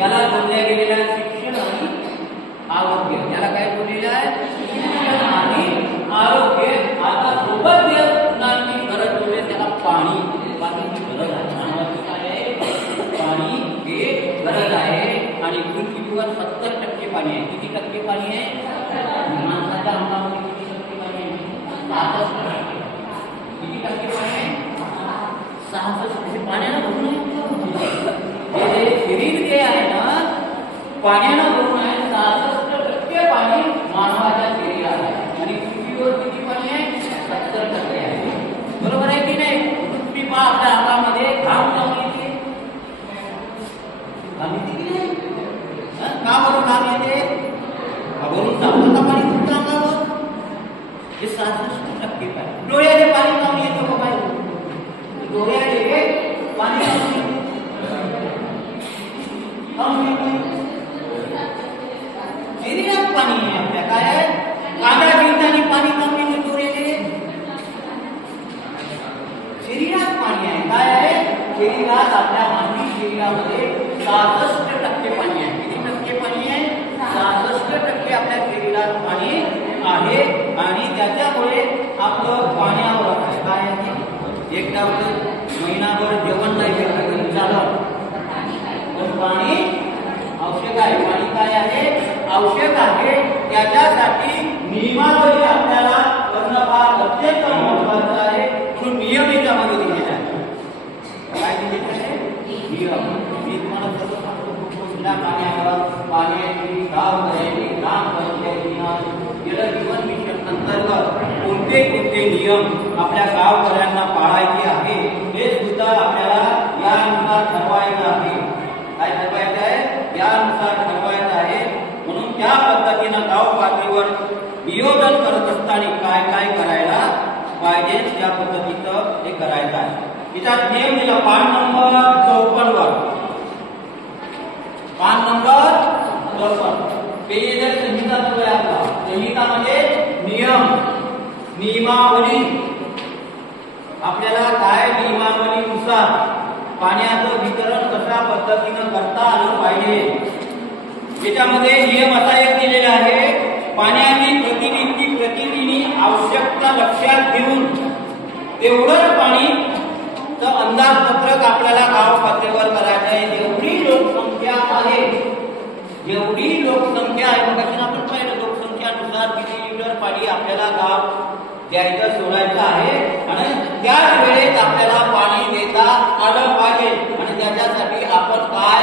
याला जोडल्या गेलेल्या शिक्षण आणि आरोग्य. याला काय जोडलेलं आहे? शिक्षण आणि आरोग्य. आता सोबत ज्ञानाची गरज जोडले त्याला पाणी. पाण्याची गरज आहे. मानवाची काय आहे? पाणी हे गरज आहे. आणि पृथ्वीवर 70% पाणी आहे. किती टक्के पाणी आहे? माणसाच्या अंगामध्ये किती टक्के पाणी आहे? 66%. किती टक्के पाणी आहे? 66%. पाण्यानं भरून आहे. शरीर जे आहे ना पाण्यानं भरून आहे. 66% पाणी मानवाच्या शरीरात आहे. आणि पृथ्वीवर किती पाणी आहे? 70% आहे. बरोबर आहे की नाही? तुम्ही पहा आपल्या अंगामध्ये घाम जाऊन येते. घाम येते की नाही? का बरं घाम येते? वरून जातं का पाणी तुमच्या अंगावर? हे 66% पाणी. डोळ्याने पाणी जाऊन येतं का बाहेर? डोळ्याने पाणी शरीरात पाणी आहे आपल्या. काय आहे? कांदा गिळताना पाणी कमी नाही डोळ्याने. शरीरात पाणी आहे. काय आहे? शरीरात आपल्या मानवी शरीरामध्ये 66% पाणी आहे. किती टक्के पाणी आहे? 66% आपल्या शरीरात पाणी आहे. आणि त्याच्यामुळे आपलं पाण्यावर काय आहे? एकदा महिनाभर जेवण नाही भेटलं तरी चालत, पण पाणी आवश्यक आहे. पाणी काय आहे? आवश्यक आहे. त्याच्यासाठी नियमावली आपल्याला करणं फार अत्यंत महत्वाचं आहे. म्हणून नियम याच्यामध्ये दिलेला आहे. काय दिलेलं आहे? नियम. मी तुम्हाला सर्व सांगतो. पाण्यावर पाण्याची गाव करायची काम करायची जल जीवन मिशन अंतर्गत कोणते कोणते नियम आपल्या गावकऱ्यांना पाळायचे आहे हे सुद्धा आपल्याला यानुसार ठरवायचं आहे. काय ठरवायचं आहे? यानुसार ठरवायचं आहे. म्हणून त्या पद्धतीनं गाव पातळीवर नियोजन करत असताना काय काय करायला पाहिजे त्या पद्धतीचं हे करायचं आहे. त्याच्यात नियम दिला पान नंबर 54 वर. पान नंबर 54 पेयजल संहिता जो आहे आपला. संहिता म्हणजे नियम, नियमावली. आपल्याला काय नियमावलीनुसार पाण्याचं वितरण कशा पद्धतीनं करता आलं पाहिजे. याच्यामध्ये नियम असा एक दिलेला आहे. पाण्याची प्रतिदिनी आवश्यकता लक्षात घेऊन तेवढंच पाणी अंदाजपत्रक आपल्याला गाव पातळीवर करायचं आहे. जेवढी लोकसंख्या आहे, जेवढी लोकसंख्या आहे, मग आपण पाहिलं लोकसंख्यानुसार किती लिटर पाणी आपल्याला गाव द्यायचं सोडायचं आहे. आणि त्याच वेळेत आपल्याला पाणी देता आलं पाहिजे. आणि त्याच्यासाठी आपण काय